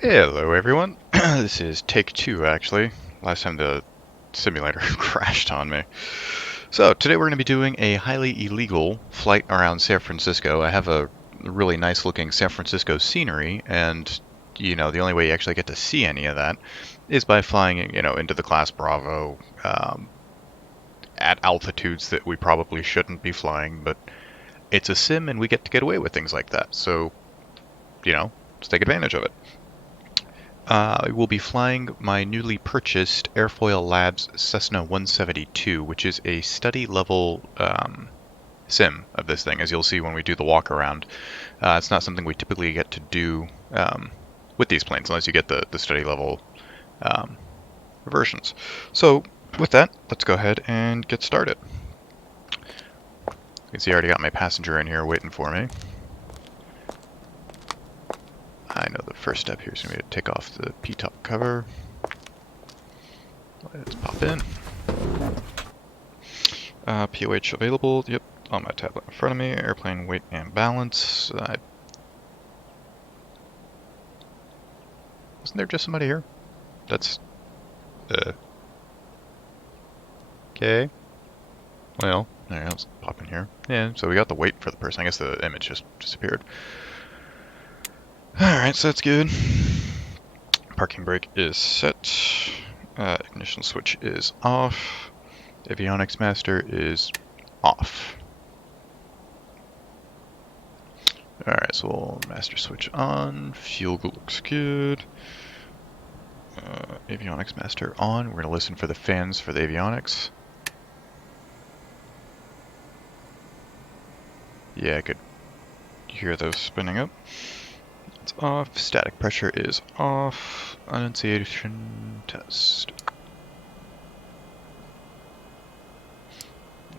Hello everyone, this is take two actually. Last time the simulator crashed on me. So today we're going to be doing a highly illegal flight around San Francisco. I have a really nice looking San Francisco scenery, and the only way you actually get to see any of that is by flying into the class Bravo at altitudes that we probably shouldn't be flying, but it's a sim and we get to get away with things like that. So, let's take advantage of it. I will be flying my newly purchased Aerfoil Labs C172, which is a study level sim of this thing, as you'll see when we do the walk around. It's not something we typically get to do with these planes, unless you get the study level versions. So with that, let's go ahead and get started. You can see I already got my passenger in here waiting for me. I know the first step here is going to be to take off the P-top cover. Let's pop in. POH available, yep, on my tablet in front of me. Airplane weight and balance. Wasn't there just somebody here? That's... okay. Well, there, let's pop in here. Yeah, so we got the weight for the person. I guess the image just disappeared. Alright, so that's good. Parking brake is set. Ignition switch is off. Avionics master is off. Alright, so we'll master switch on. Fuel looks good. Avionics master on. We're going to listen for the fans for the avionics. Yeah, I could hear those spinning up. It's off. Static pressure is off. Annunciation test.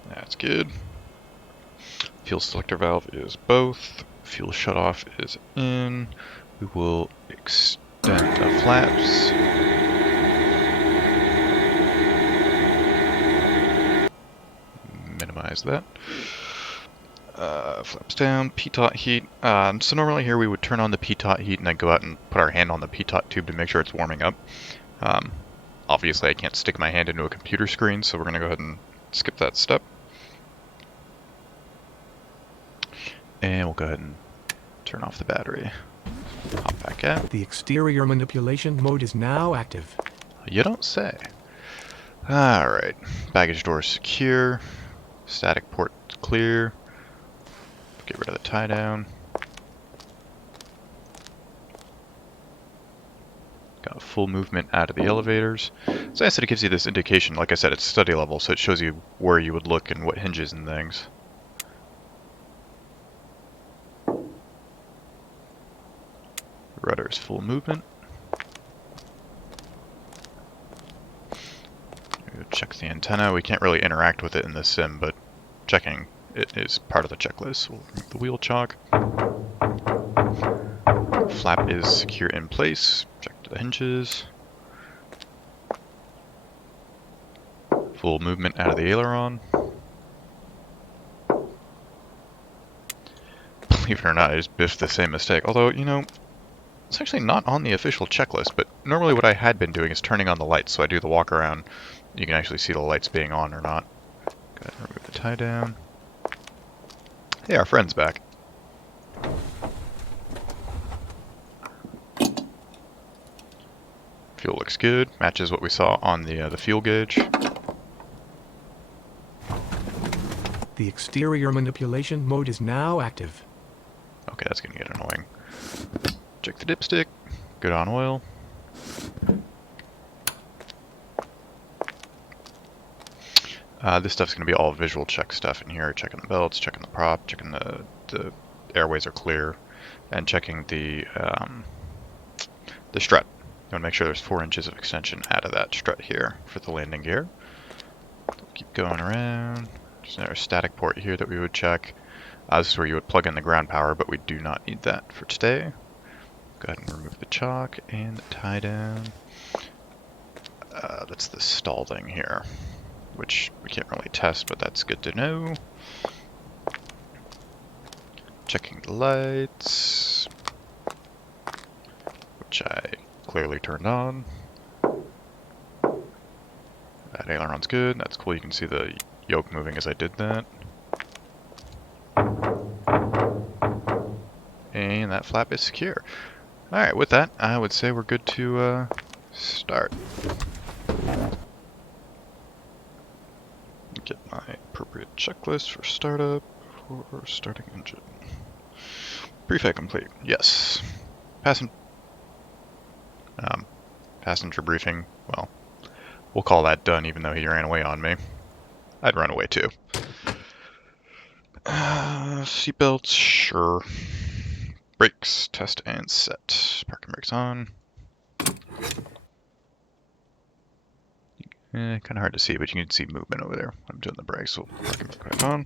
That's good. Fuel selector valve is both. Fuel shutoff is in. We will extend the flaps. Minimize that. Flaps down, pitot heat. So normally here we would turn on the pitot heat and then go out and put our hand on the pitot tube to make sure it's warming up. Obviously I can't stick my hand into a computer screen, so we're going to go ahead and skip that step. And we'll go ahead and turn off the battery. Hop back out. The exterior manipulation mode is now active. You don't say. Alright, baggage door secure. Static port clear. Get rid of the tie down. Got full movement out of the elevators. So I said it gives you this indication. Like I said, it's study level, so it shows you where you would look and what hinges and things. Rudder is full movement. Check the antenna. We can't really interact with it in the sim, but checking it is part of the checklist. We'll remove the wheel chock. Flap is secure in place. Check the hinges. Full movement out of the aileron. Believe it or not, I just biffed the same mistake. Although, it's actually not on the official checklist, but normally what I had been doing is turning on the lights, so I do the walk around. You can actually see the lights being on or not. Go ahead and remove the tie down. Hey, our friend's back. Fuel looks good, matches what we saw on the fuel gauge. The exterior manipulation mode is now active. Okay, that's gonna get annoying. Check the dipstick. Good on oil. This stuff's going to be all visual check stuff in here. Checking the belts, checking the prop, checking the airways are clear, and checking the strut. You want to make sure there's 4 inches of extension out of that strut here for the landing gear. Keep going around. There's another static port here that we would check. This is where you would plug in the ground power, but we do not need that for today. Go ahead and remove the chock and the tie down. That's the stall thing here, which we can't really test, but that's good to know. Checking the lights. which I clearly turned on. That aileron's good. That's cool. You can see the yoke moving as I did that. And that flap is secure. Alright, with that, I would say we're good to start. Get my appropriate checklist for startup for starting engine. Prefab complete. Yes. Passenger briefing. Well, we'll call that done even though he ran away on me. I'd run away too. Seatbelts, sure. Brakes, test and set. Parking brakes on. Kind of hard to see, but you can see movement over there. I'm doing the brakes, so parking brake on.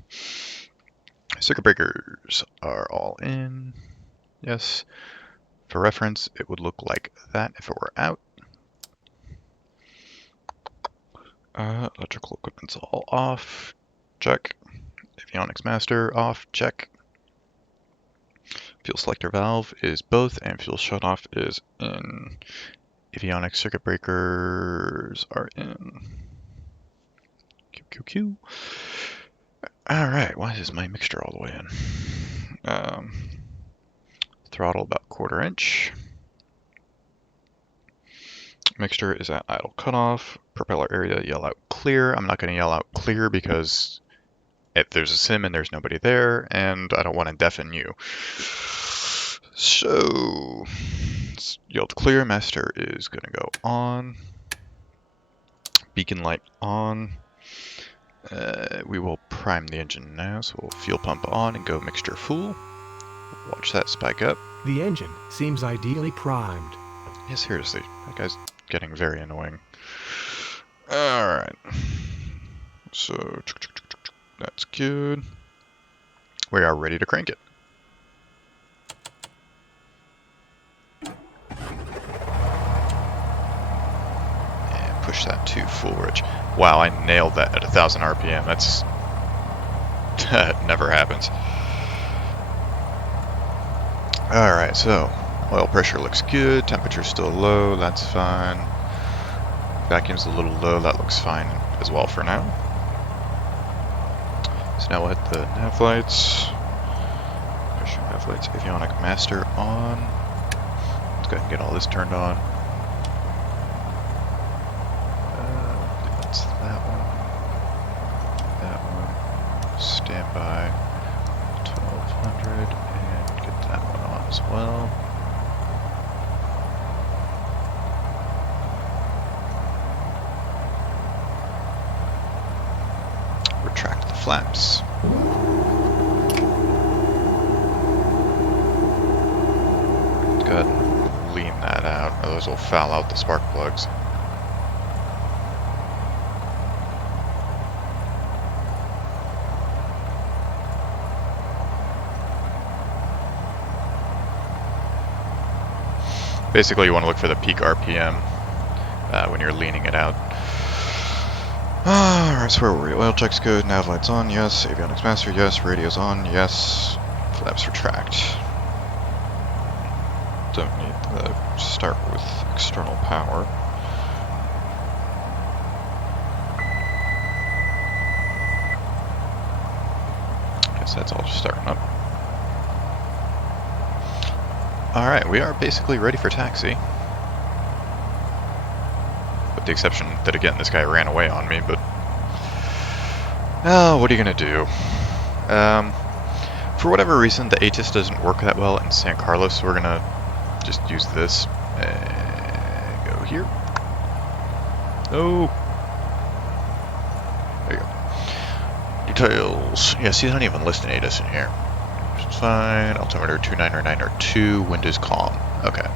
Circuit breakers are all in. Yes. For reference, it would look like that if it were out. Electrical equipment's all off. Check. Avionics master off. Check. Fuel selector valve is both, and fuel shutoff is in. Avionics circuit breakers are in. QQQ. Alright, why is my mixture all the way in? Throttle about 1/4 inch. Mixture is at idle cutoff. Propeller area, yell out clear. I'm not going to yell out clear because if there's a sim and there's nobody there, and I don't want to deafen you. So, yelled clear. Master is going to go on. Beacon light on. We will prime the engine now, so we'll fuel pump on and go mixture full. Watch that spike up. The engine seems ideally primed. Yeah, seriously, that guy's getting very annoying. Alright. So, that's good. We are ready to crank it. And push that to full rich. Wow, I nailed that at 1,000 RPM. That never happens. Alright, so oil pressure looks good, temperature's still low, that's fine. Vacuum's a little low, that looks fine as well for now. So now we'll hit the nav lights. Pressure nav lights, avionic master on. Let's go ahead and get all this turned on. That's that one. That one. Standby. 1200 and get that one on as well. Retract the flaps. Go ahead and lean that out, or those will foul out the spark plugs. Basically, you want to look for the peak RPM when you're leaning it out. Alright, so where were we? Oil check's good, nav lights on, yes. Avionics master, yes. Radio's on, yes. Flaps retract. Don't need to start with external power. Guess that's all just starting up. Alright, we are basically ready for taxi. With the exception that, again, this guy ran away on me, but... oh, what are you gonna do? For whatever reason, the ATIS doesn't work that well in San Carlos, so we're gonna just use this. Go here. Oh! There you go. Details. Yeah, see, they don't even list an ATIS in here. Which is fine. Altimeter 2992, wind is calm. Okay.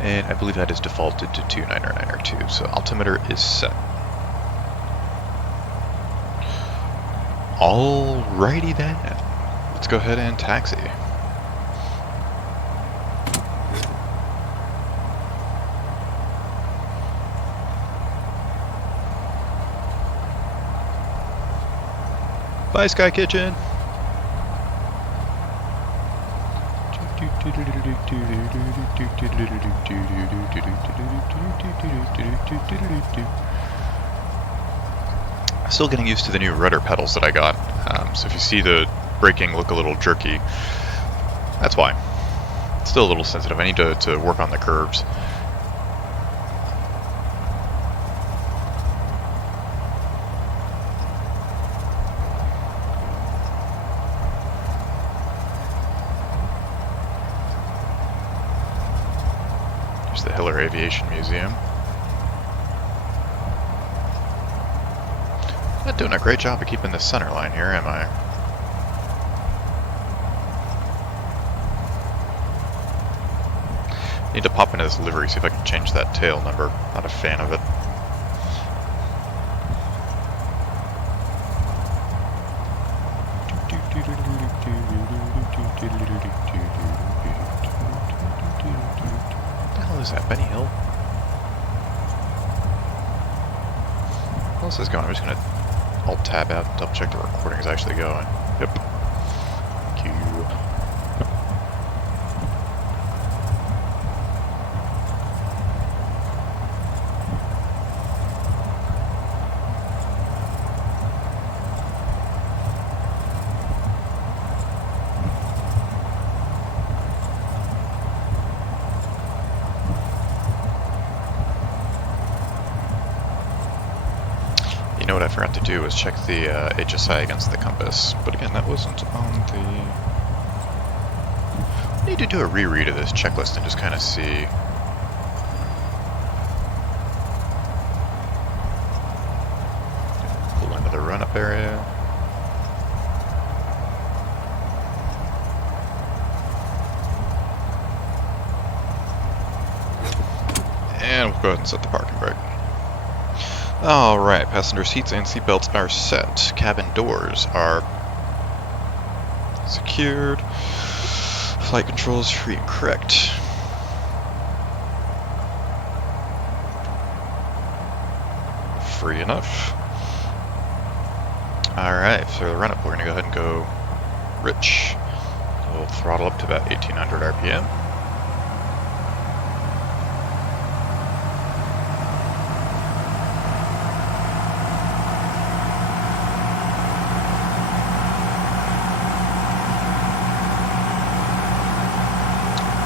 And I believe that is defaulted to 2992, so altimeter is set. Alrighty then. Let's go ahead and taxi. Bye, Sky Kitchen. Still getting used to the new rudder pedals that I got. So if you see the braking look a little jerky, that's why. It's still a little sensitive. I need to work on the curves. Here's the Hiller Aviation Museum. Not doing a great job of keeping the center line here, am I? Need to pop into this livery, see if I can change that tail number. Not a fan of it. What the hell is that, Benny Hill? How else is going? I'm just gonna Alt-tab out and double check the recording is actually going. Yep. Q. You know what I forgot to do was check the HSI against the compass, but again, that wasn't on the... I need to do a reread of this checklist and just kind of see. Pull into the run-up area. And we'll go ahead and set the parking brake. Alright, passenger seats and seatbelts are set. Cabin doors are secured. Flight controls free and correct. Free enough. Alright, for the run-up, we're going to go ahead and go rich. We'll throttle up to about 1800 RPM.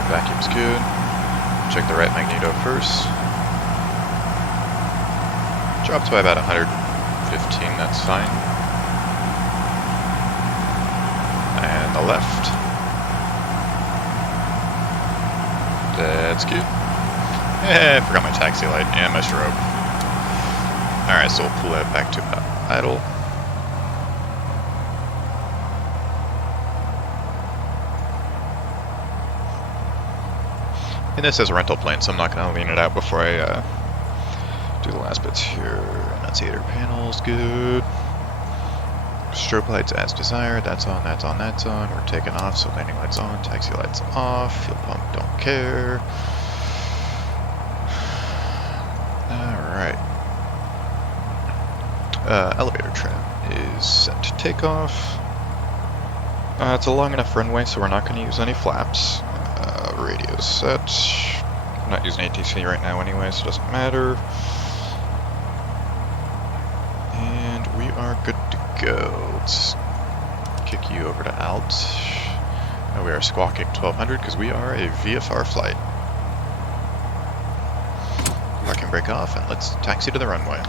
Vacuum's good. Check the right magneto first. Dropped by about 115, that's fine. And the left. That's good. I forgot my taxi light and my strobe. Alright, so we'll pull that back to about idle. And this is a rental plane, so I'm not going to lean it out before I do the last bits here. Annunciator panels, good. Strobe lights as desired. That's on, that's on, that's on. We're taking off, so landing lights on, taxi lights off. Fuel pump, don't care. Alright. Elevator trim is set to take off. It's a long enough runway, so we're not going to use any flaps. Radio set. I'm not using ATC right now anyway, so it doesn't matter. And we are good to go. Let's kick you over to alt. Now we are squawking 1200 because we are a VFR flight. Parking brake off and let's taxi to the runway.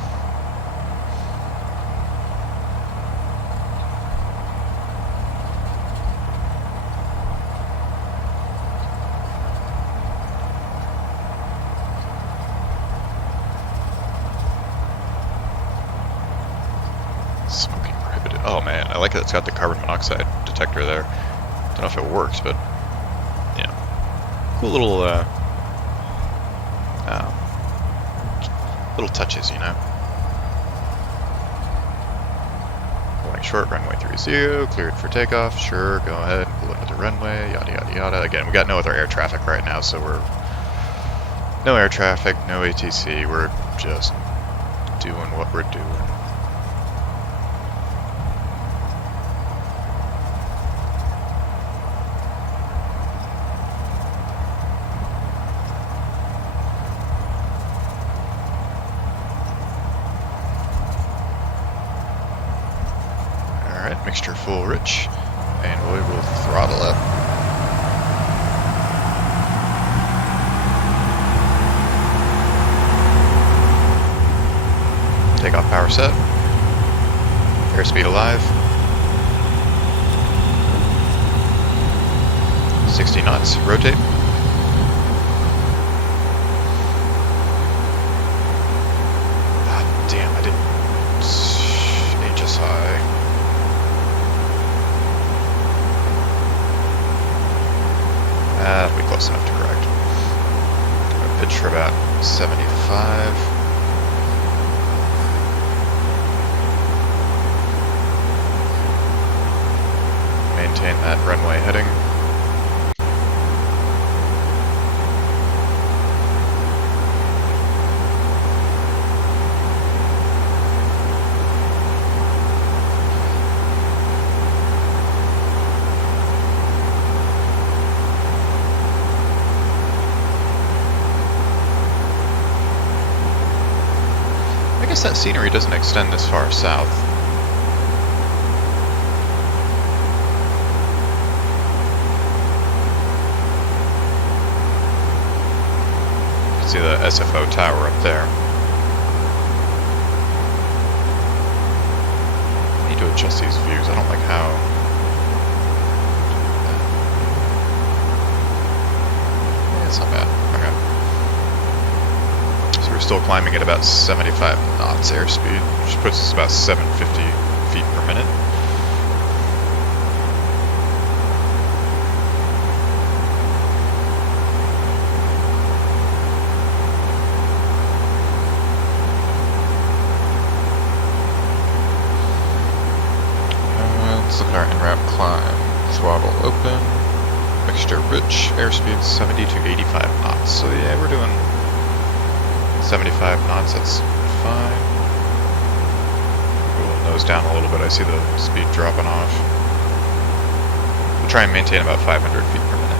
Smoking prohibited. Oh man, I like that it's got the carbon monoxide detector there. Don't know if it works, but yeah, cool little little touches, you know. Going short, runway 30, cleared for takeoff. Sure, go ahead, pull into the runway. Yada yada yada. Again, we got no other air traffic right now, so we're no air traffic, no ATC. We're just doing what we're doing. mixture full rich, and we will throttle up. Takeoff power set. Airspeed alive. 60 knots. Rotate. God damn, I didn't HSI. That'll be close enough to correct. I'm gonna pitch for about 75. Maintain that runway heading. I guess that scenery doesn't extend this far south. See the SFO tower up there. I need to adjust these views. I don't like how... Yeah, it's not bad. Okay. So we're still climbing at about 75 knots airspeed, which puts us about 750 feet per minute. Let's look at our en route climb. Throttle open, mixture rich, airspeed 70 to 85 knots. So yeah, we're doing 75 knots, that's fine. We'll nose down a little bit, I see the speed dropping off. We'll try and maintain about 500 feet per minute.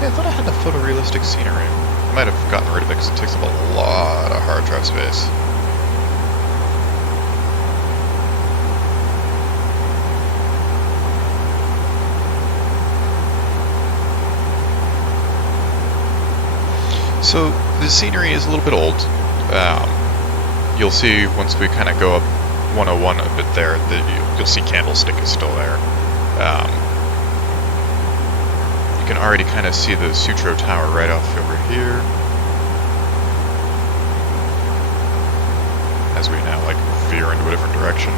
Yeah, I thought I had the photorealistic scenery. I might have gotten rid of it because it takes up a lot of hard drive space. So the scenery is a little bit old. You'll see once we kind of go up 101 a bit there, that you'll see Candlestick is still there. You can already kind of see the Sutro Tower right off over here. As we now like veer into a different direction.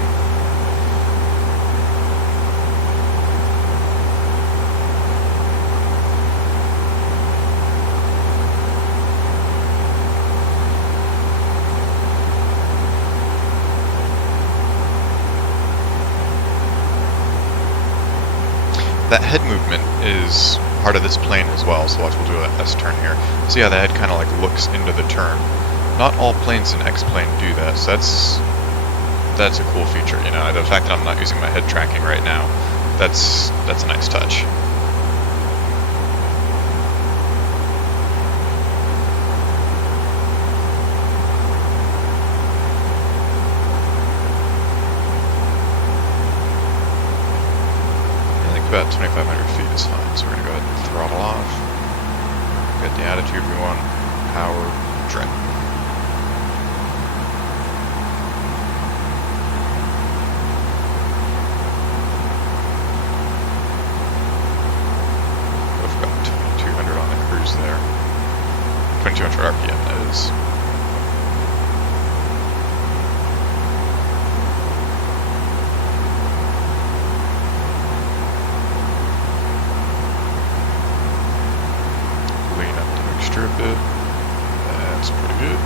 That head movement is part of this plane as well, so watch, we'll do an S-turn here. See how the head kind of like looks into the turn. Not all planes in X-plane do that, so that's a cool feature, you know. The fact that I'm not using my head tracking right now, that's a nice touch. About 2,500 feet is fine, so we're going to go ahead and throttle off. Get the attitude we want. Power, trim. We've got 2,200 on the cruise there. 2,200 RPM, that is. A bit. That's pretty good.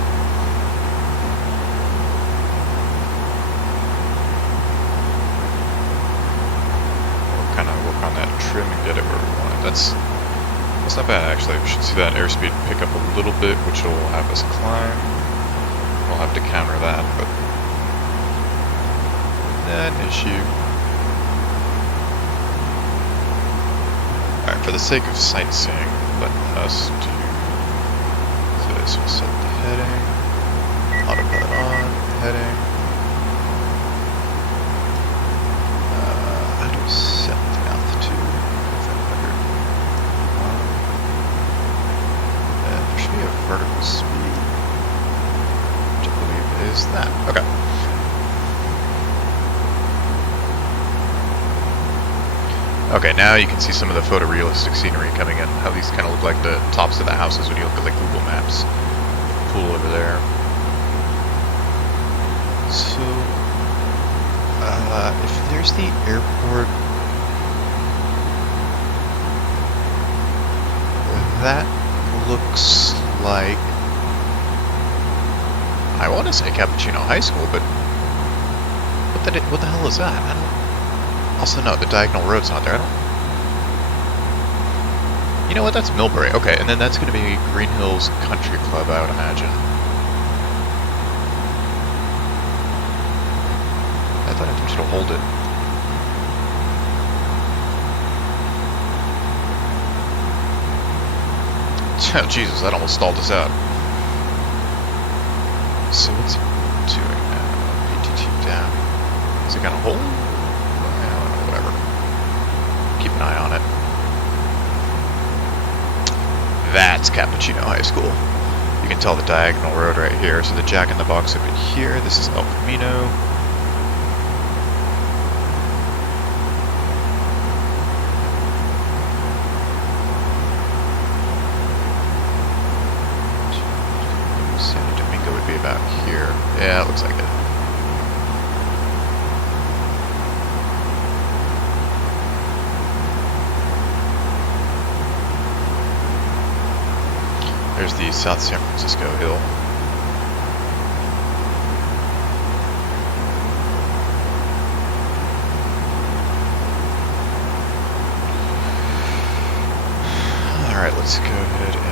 We'll kind of work on that trim and get it where we want it. That's not bad actually. We should see that airspeed pick up a little bit, which will have us climb. We'll have to counter that, but not an issue. Alright, for the sake of sightseeing, let us do this. We'll set the heading, autopilot on, heading. How do we set the altitude? 700. There should be a vertical speed, which I believe is that. Okay. Okay, now you can see some of the photorealistic scenery coming in, how these kind of look like the tops of the houses when you look at like Google Maps. Pool over there. So, if there's the airport, that looks like, I want to say Cappuccino High School, but what the hell is that? I don't. Also, no, the diagonal road's not there. I don't. You know what? That's Millbury. Okay, and then that's going to be Green Hills Country Club, I would imagine. I thought I told you to hold it. Oh, Jesus, that almost stalled us out. So what's he doing now? PTT down. Is it going to hold? Whatever. Keep an eye on it. That's Cappuccino High School. You can tell the diagonal road right here. So the Jack in the Box over here. This is El Camino. San Domingo would be about here. Yeah, it looks like it. There's the South San Francisco Hill. Alright, let's go ahead and...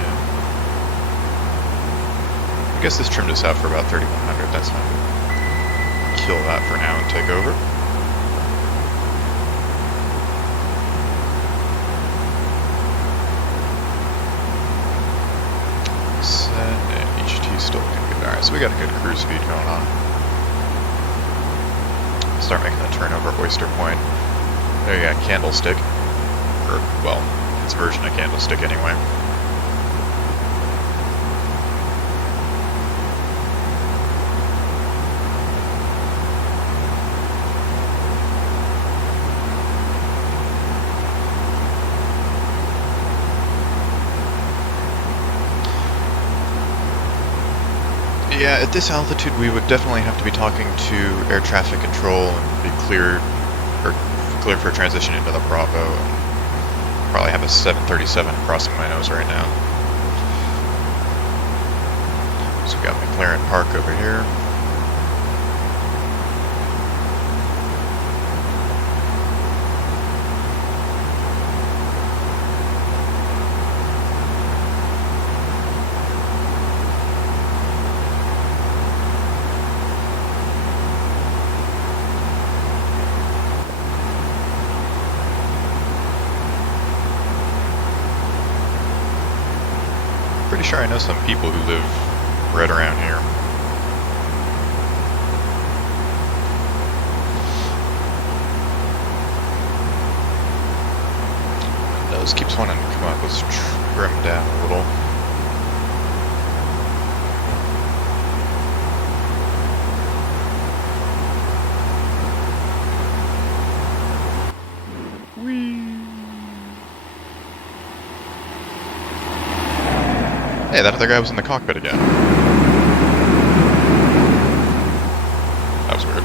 I guess this trimmed us out for about 3,100. That's fine. Kill that for now and take over. And HT still looking good. Alright, so we got a good cruise speed going on. Start making the turn over Oyster Point. There you got Candlestick. Or, well, its version of Candlestick anyway. Yeah, at this altitude we would definitely have to be talking to air traffic control and be cleared for transition into the Bravo. And probably have a 737 crossing my nose right now. So we got McLaren Park over here. Pretty sure I know some people who live right around here. My nose keeps wanting to come up. Let's trim down a little. Hey, that other guy was in the cockpit again. That was weird.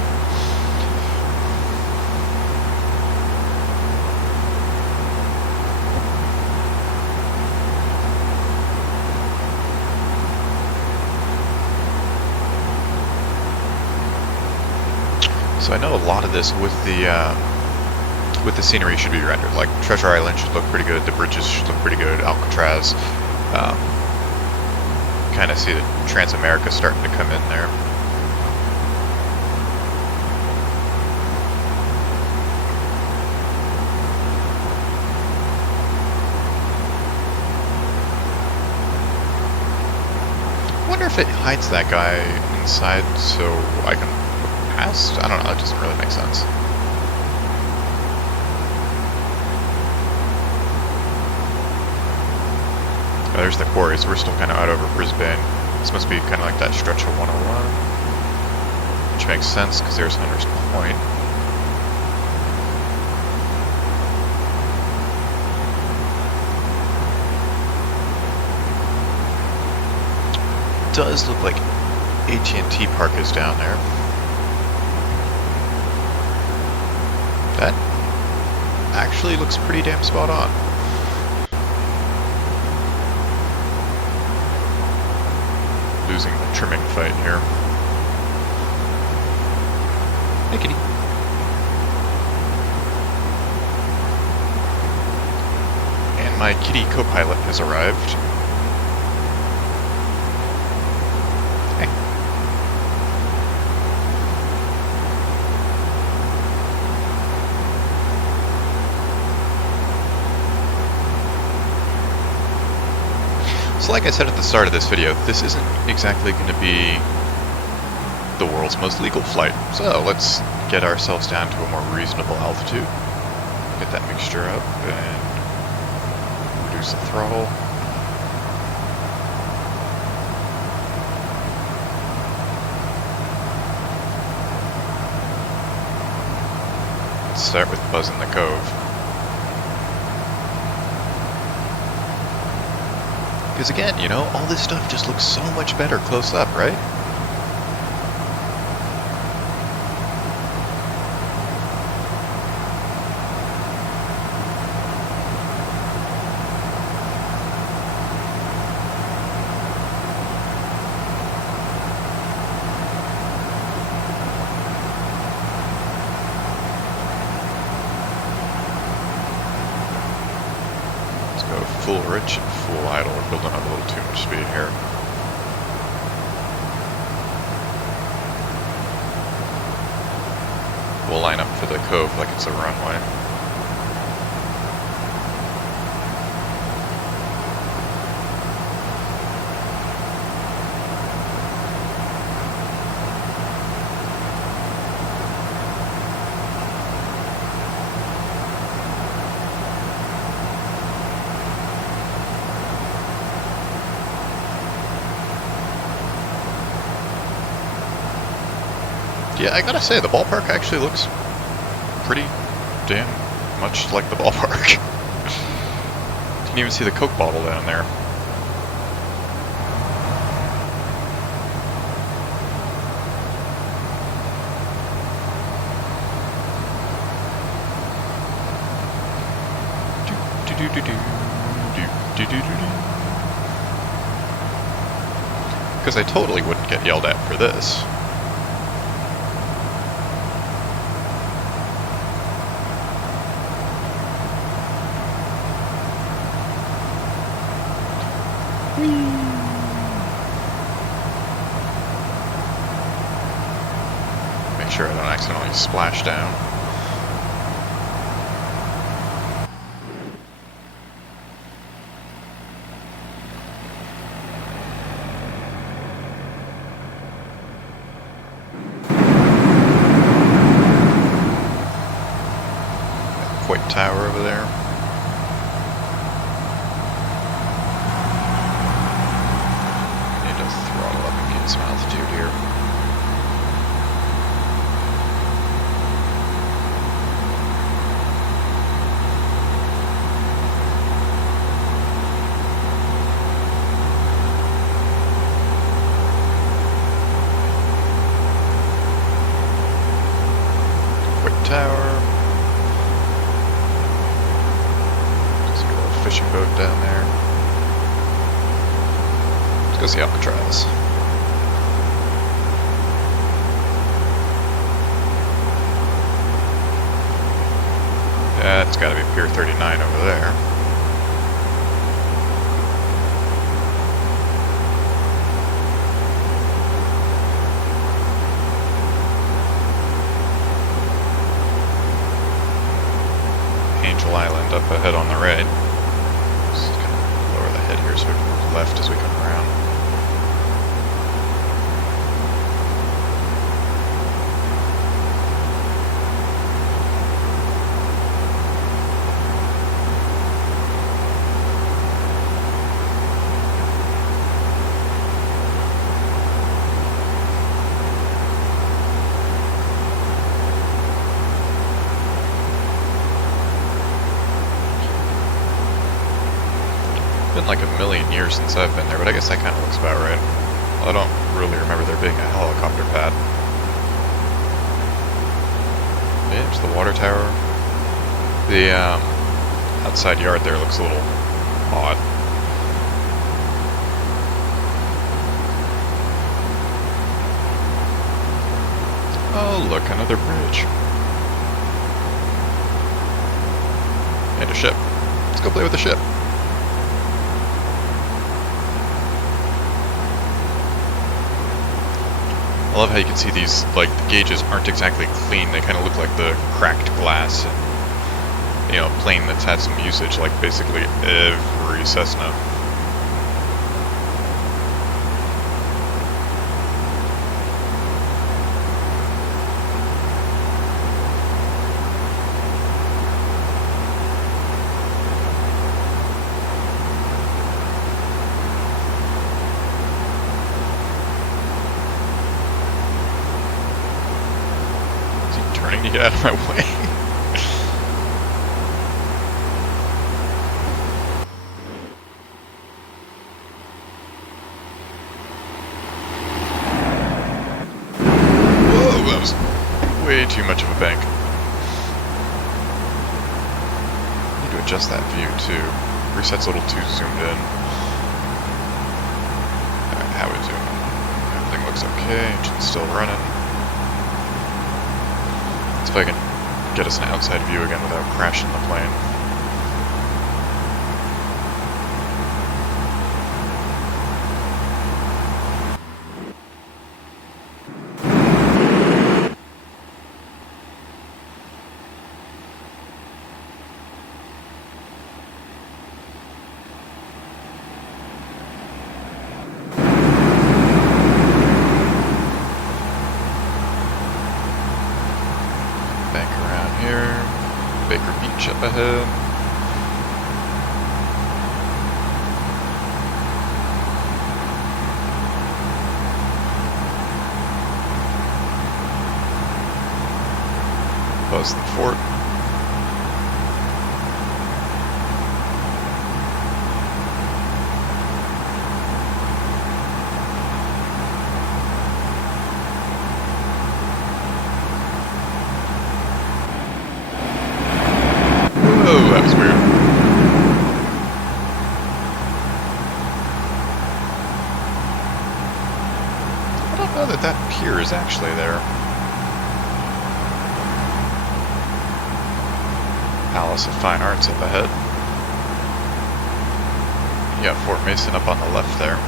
So I know a lot of this with the scenery should be rendered. Like Treasure Island should look pretty good. The bridges should look pretty good. Alcatraz. Kind of see the Transamerica starting to come in there. wonder if it hides that guy inside so I can pass? I don't know, it doesn't really make sense. Oh, there's the quarry, so we're still kind of out over Brisbane. This must be kind of like that stretch of 101, which makes sense because there's Hunter's Point. Does look like AT&T Park is down there. That actually looks pretty damn spot on. Losing the trimming fight here. Hey, kitty. And my kitty co-pilot has arrived. Hey. So like I said at the start of this video, this isn't exactly going to be the world's most legal flight. So let's get ourselves down to a more reasonable altitude. Get that mixture up and reduce the throttle. Let's start with buzzing the cove. Because again, you know, all this stuff just looks so much better close up, right? Full rich and full idle. We're building up a little too much speed here. We'll line up for the cove like it's a runway. Yeah, I gotta say, the ballpark actually looks pretty damn much like the ballpark. Didn't even see the Coke bottle down there. Because I totally wouldn't get yelled at for this. Make sure I don't accidentally splash down. That tower over there. Need to throttle up and gain some altitude here. Tower. Just a little fishing boat down there. Let's go see Alcatraz. Yeah, it's gotta be Pier 39 over there. Angel Island up ahead on the right. Just kind of lower the head here so we can move left as we come around. been like a million years since I've been there, but I guess that kind of looks about right. Well, I don't really remember there being a helicopter pad. There's the water tower. The outside yard there looks a little odd. Oh look, another bridge. And a ship. Let's go play with the ship. I love how you can see these, like, the gauges aren't exactly clean. They kind of look like the cracked glass and, you know, plane that's had some usage, like basically every Cessna. Turning to get out of my way. Whoa, that was way too much of a bank. Need to adjust that view too. Reset's a little too zoomed in. Alright, how we zoom? Everything looks okay. Engine's still running. If I can get us an outside view again without crashing the plane. Bank around here. Baker Beach up ahead. Buzz the fort. Whoa, that was weird. I don't know that that pier is actually there. Palace of Fine Arts up ahead. You got Fort Mason up on the left there.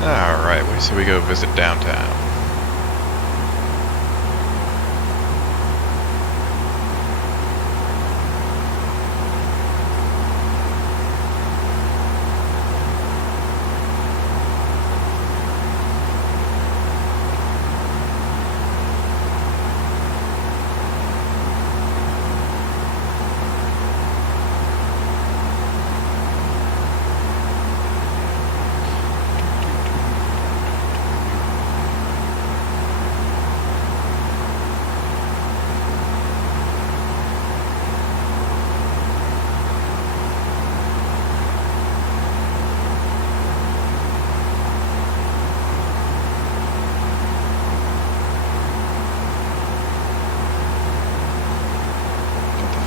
Alright, we say we go visit downtown.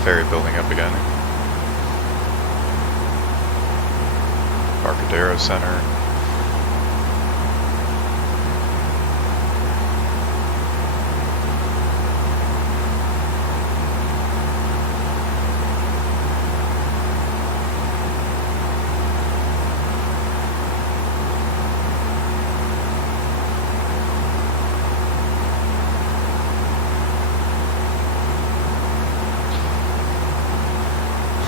Ferry building up again. Barcadero Center.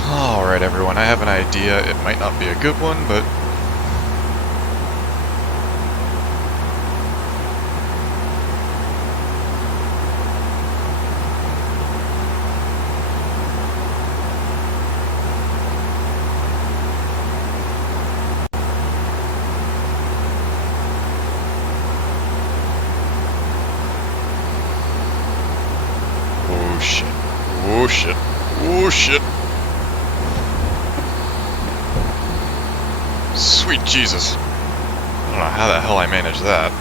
Alright everyone, I have an idea. It might not be a good one, but Oh shit. Oh shit. Oh shit. Sweet Jesus. I don't know how the hell I managed that.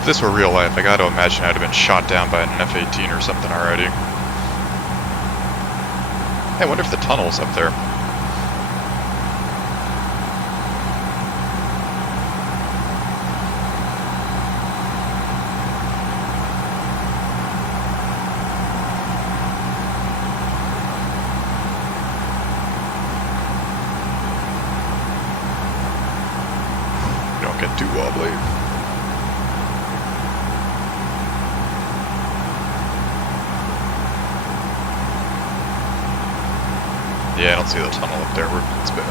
If this were real life, I gotta imagine I'd have been shot down by an F-18 or something already. Hey, I wonder if the tunnel's up there. Don't get too wobbly. Yeah, I don't see the tunnel up there. Let's bail.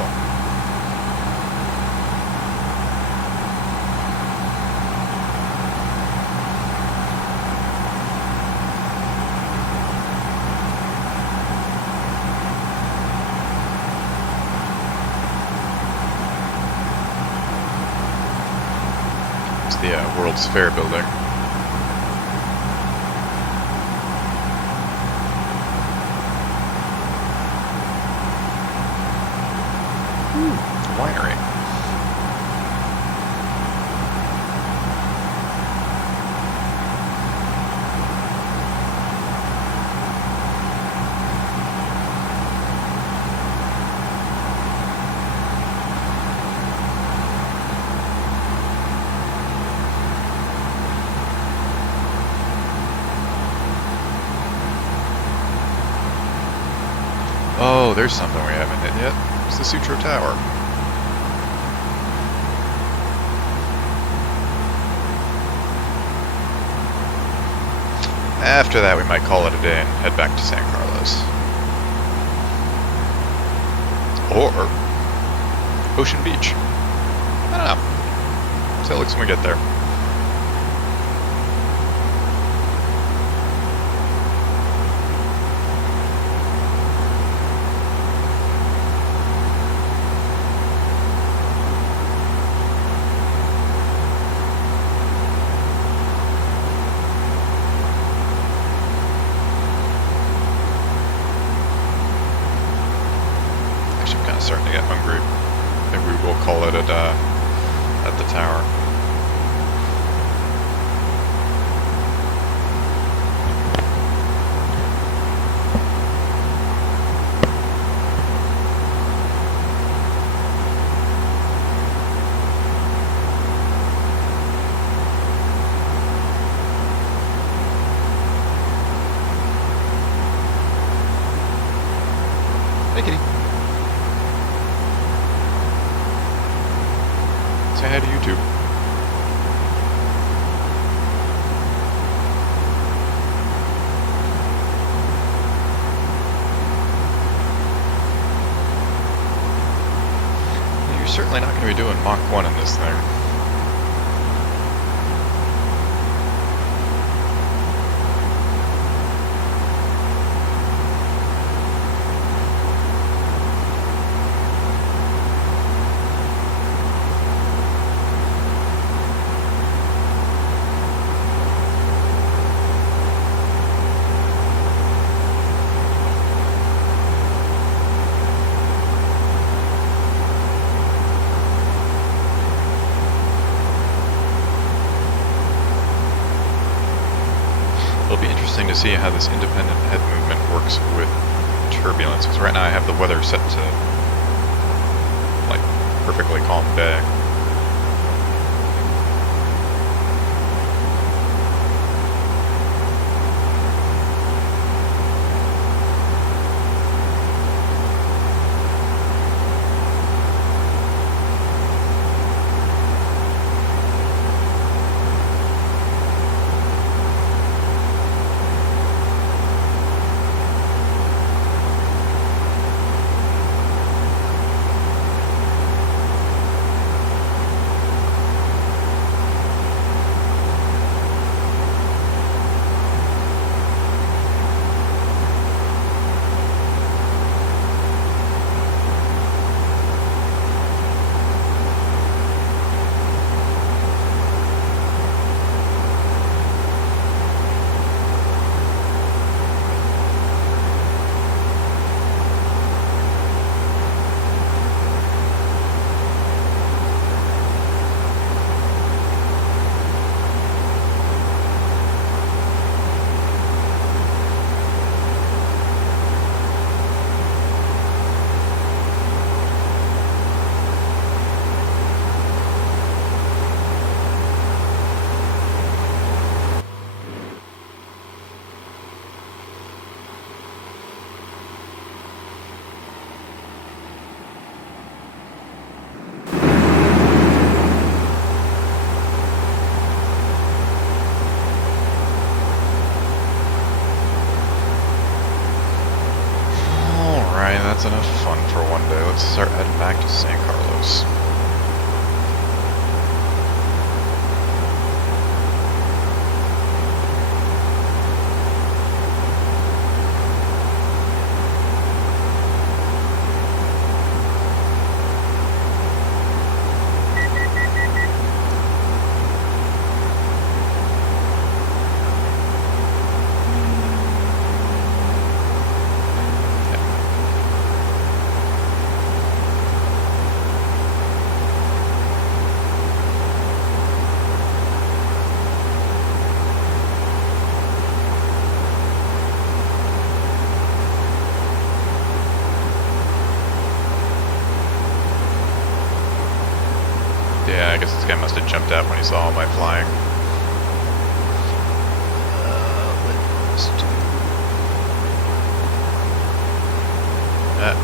It's the World's Fair building. Winery. Oh, there's something we haven't hit yet. It's the Sutro Tower. After that, we might call it a day and head back to San Carlos. Or Ocean Beach. I don't know. See how it looks when we get there. Starting to get hungry. Maybe we will call it at the tower. Hey, kitty. Say hi to YouTube. You're certainly not going to be doing Mach 1 in this thing. It'll be interesting to see how this independent head movement works with turbulence, because right now I have the weather set to, like, perfectly calm day. Alright, that's enough fun for one day. Let's start heading back to San Carlos. Yeah, I guess this guy must have jumped out when he saw all my flying. Let's do that.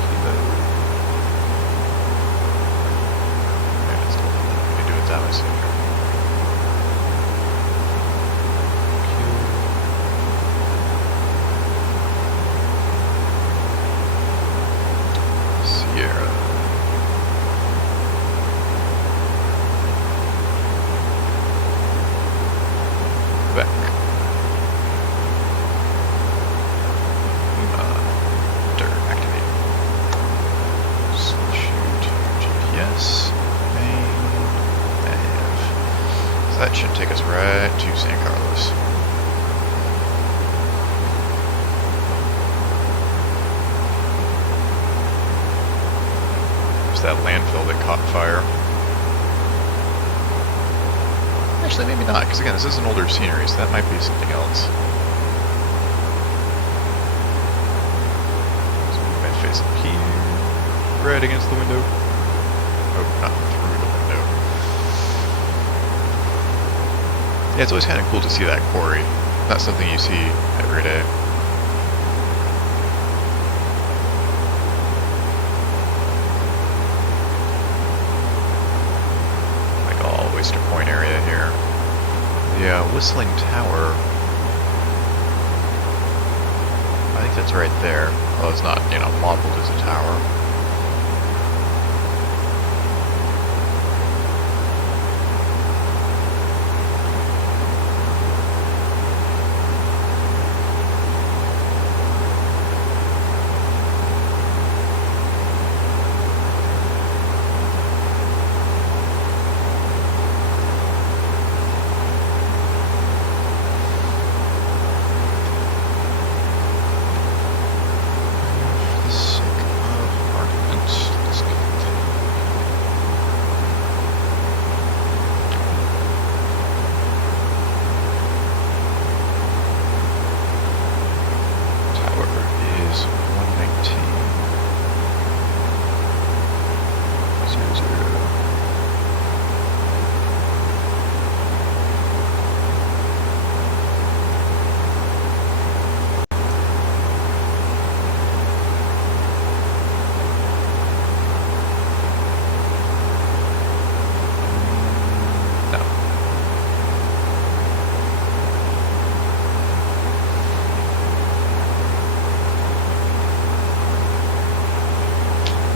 Kilo. Yeah, let's do it that way, so Sierra. Quebec. Activate. Switch to GPS. Main. Nav. So that should take us right to San Carlos. That landfill that caught fire. Actually, maybe not, because again, this is an older scenery, so that might be something else. So move my face up here, right against the window. Oh, not through the window. Yeah, it's always kind of cool to see that quarry. Not something you see every day. Oyster Point area here. The Whistling Tower, I think that's right there. Although it's not, modeled as a tower.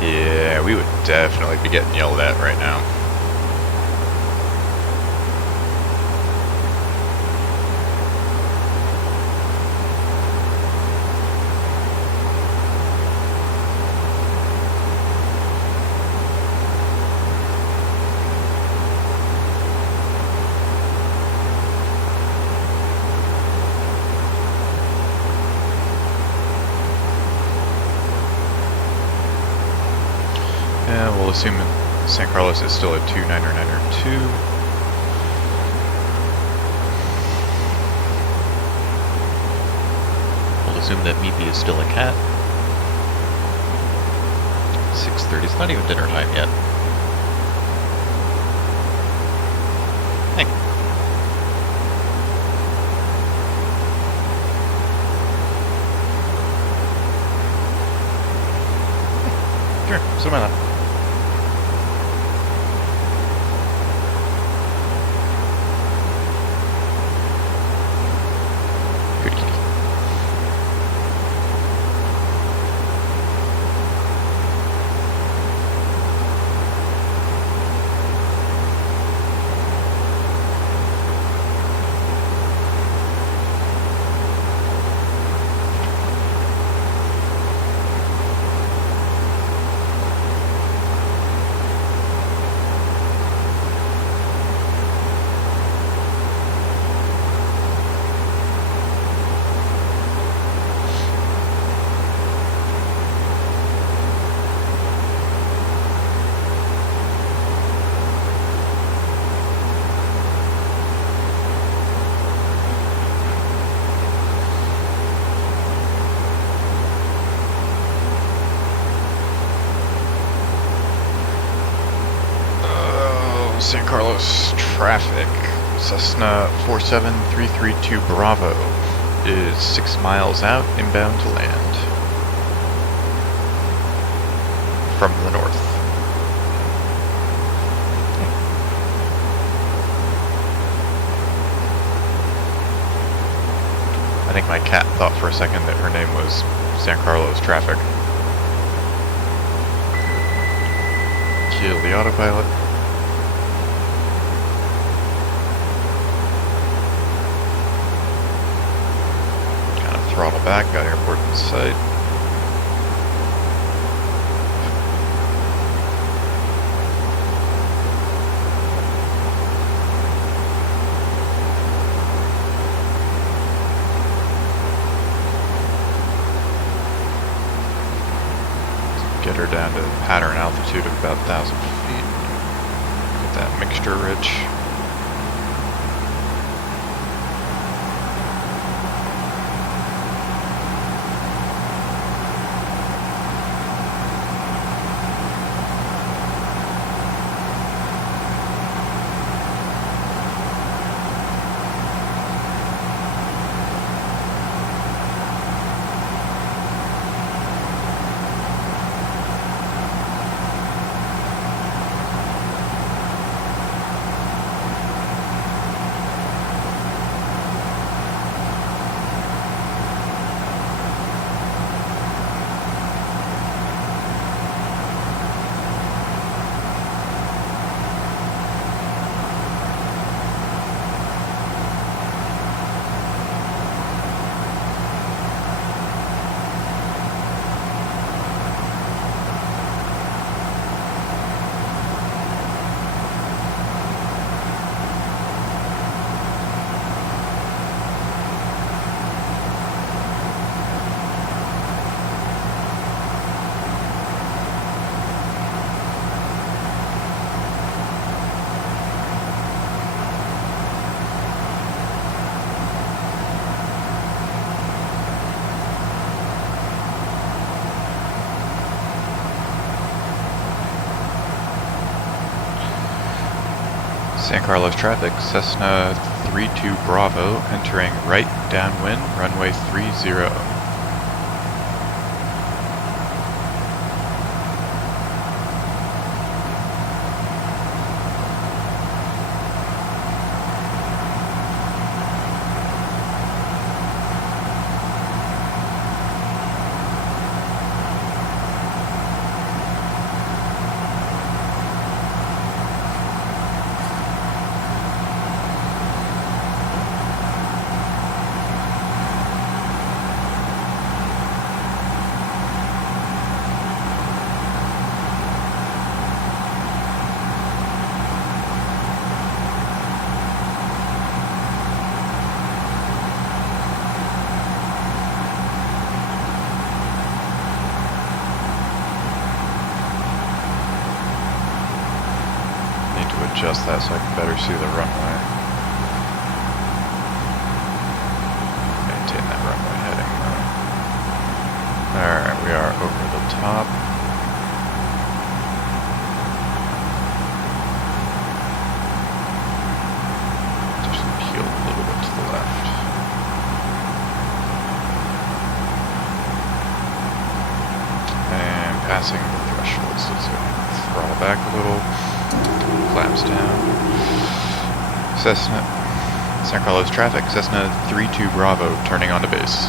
Yeah, we would definitely be getting yelled at right now. Yeah, we'll assume San Carlos is still at 29902. We'll assume that Meepy is still a cat. 6:30. It's not even dinner time yet. Hey. Sure, so why not? San Carlos traffic. Cessna 47332 Bravo is 6 miles out, inbound to land from the north. I think my cat thought for a second that her name was San Carlos traffic. Kill the autopilot. Throttle back, got airport in sight. Get her down to pattern altitude of about 1,000 feet. Get that mixture rich. San Carlos traffic, Cessna 32 Bravo, entering right downwind, runway 30. Adjust that so I can better see the runway. Maintain that runway heading though. Alright, we are over the top. Just peel a little bit to the left. And passing the threshold, so it's going to throttle back a little. Flaps down. Cessna, San Carlos traffic, Cessna 32 Bravo, turning onto base.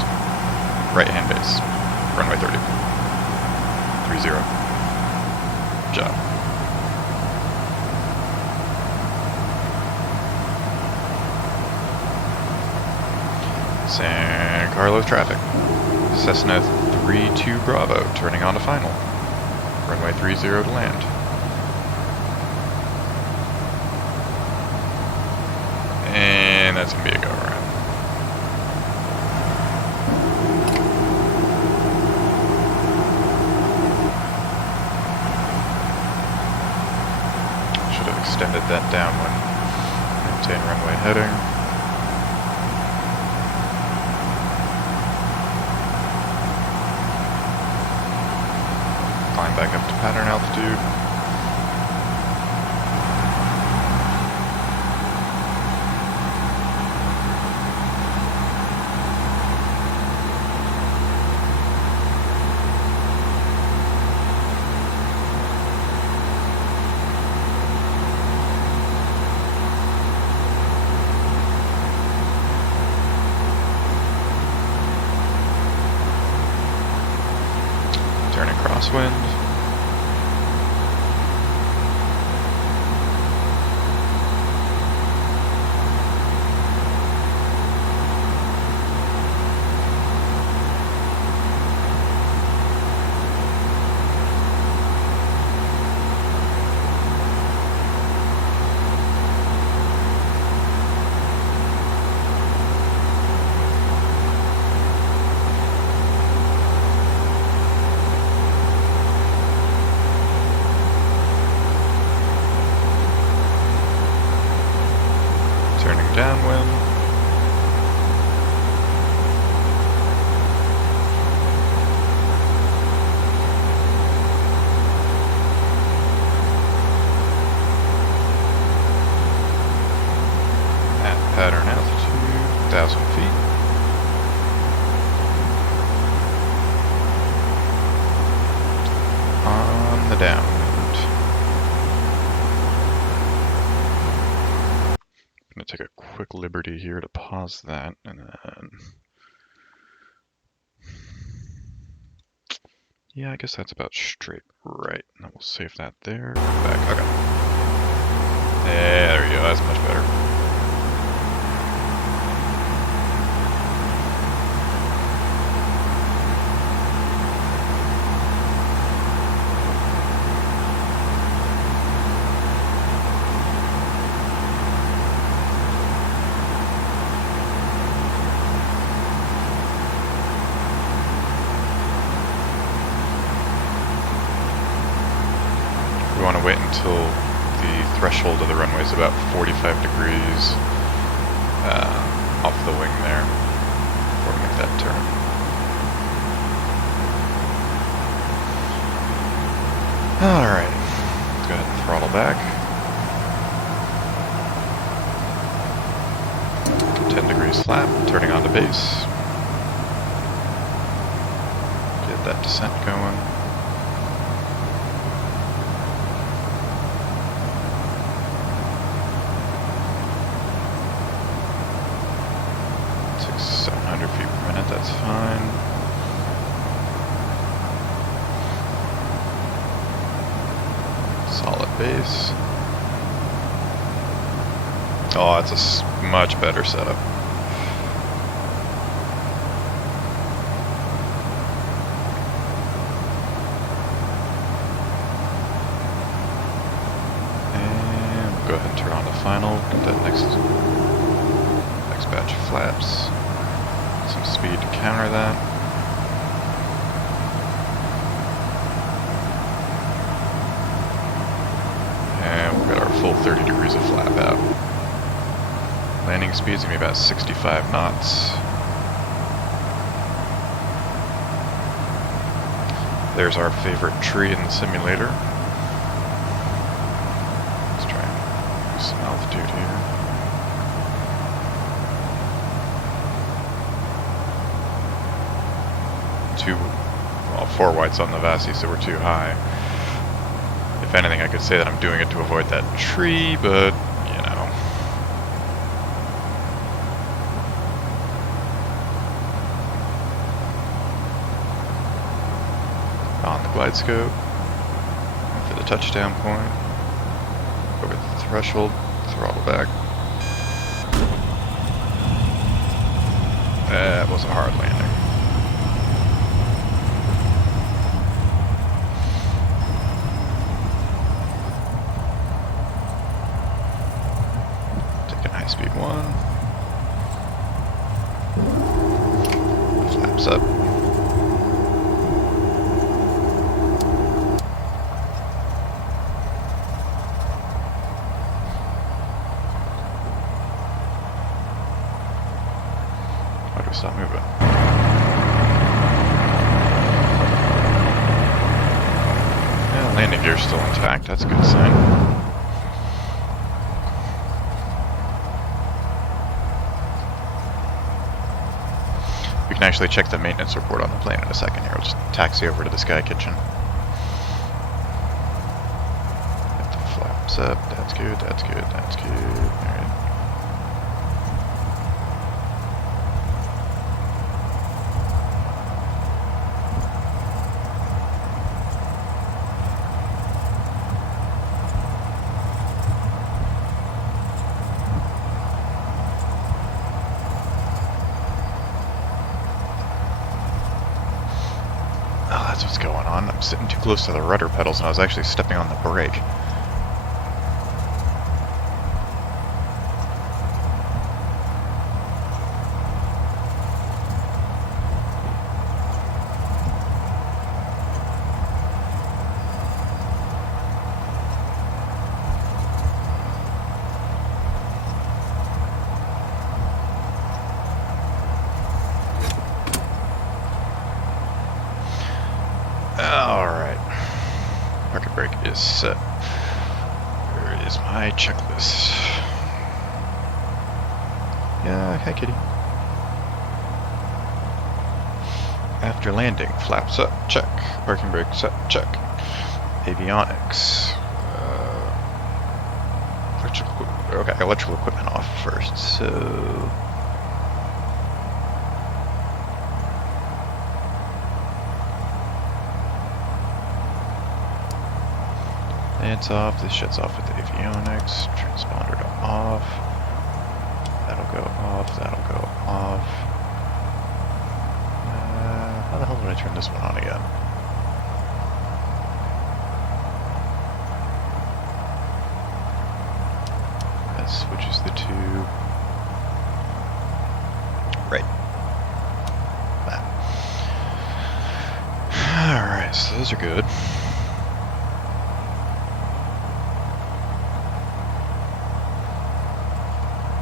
Right hand base. Runway 30. 30. Good job. San Carlos traffic, Cessna 32 Bravo, turning onto final. Runway 30 to land. And that's going to be a go around. Should have extended that downwind. Maintain runway heading. Climb back up to pattern altitude. crosswind. Turning downwind. At pattern altitude, 1,000 feet. On the downwind. I'm going to take a quick liberty here to pause that, and then... Yeah, I guess that's about straight right. And we'll save that there. Back. Okay. There we go. That's much better. We want to wait until the threshold of the runway is about 45 degrees off the wing there before we make that turn. Alright, let's go ahead and throttle back. 10 degrees flat, turning on to base. Get that descent going. Takes 700 feet per minute, that's fine. Solid base. Oh, it's a much better setup. And we'll go ahead and turn on the final. Get that next batch of flaps. Some speed to counter that. And we've got our full 30 degrees of flap out. Landing speed's gonna be about 65 knots. There's our favorite tree in the simulator. Let's try and use some altitude here. Four whites on the Vasi, so we're too high. If anything, I could say that I'm doing it to avoid that tree, but, you know. On the glide scope. For the touchdown point. Over the threshold, throttle back. That was a hard landing. Speed 1. Flaps up. Why do we stop moving? Yeah, landing gear's still intact. That's a good sign. We can actually check the maintenance report on the plane in a second here. We'll just taxi over to the Sky Kitchen. Get the flaps up. That's good, that's good, that's good. Alright. sitting too close to the rudder pedals and I was actually stepping on the brake. Alright. Parking brake is set. Where is my checklist? Yeah, hi kitty. After landing, flaps up, check. Parking brake set, check. Avionics. Electrical equipment off first, so... It's off, this shuts off with the avionics, transponder to off, that'll go off, that'll go off. How the hell did I turn this one on again? That switches the two. Right. That. Alright, so those are good.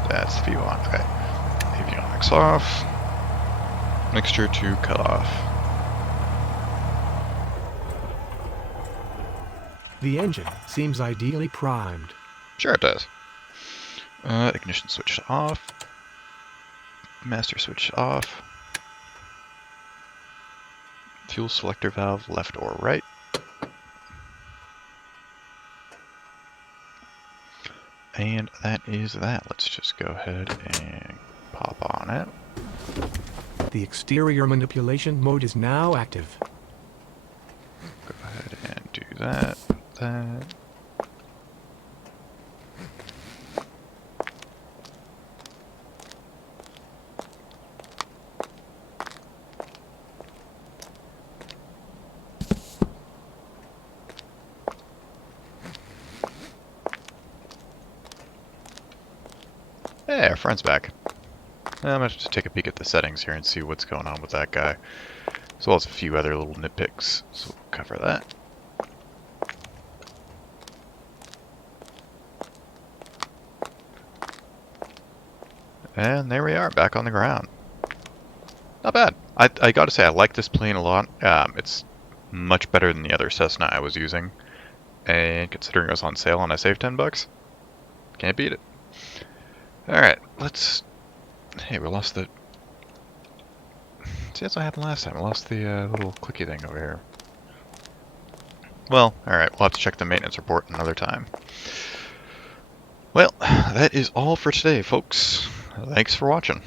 That's the view on. Okay. Avionics off. Mixture to cut off. The engine seems ideally primed. Sure it does. Ignition switch off. Master switch off. Fuel selector valve left or right. And that is that. Let's just go ahead and pop on it. The exterior manipulation mode is now active. Go ahead and do that. That. Hey, our friend's back. I'm gonna have to take a peek at the settings here and see what's going on with that guy, as well as a few other little nitpicks. So we'll cover that. And there we are, back on the ground. Not bad. I gotta say, I like this plane a lot. It's much better than the other Cessna I was using, and considering it was on sale and I saved $10, can't beat it. Alright, let's... Hey, we lost the... See, that's what happened last time. I lost the little clicky thing over here. Well, alright, we'll have to check the maintenance report another time. Well, that is all for today, folks. Thanks for watching.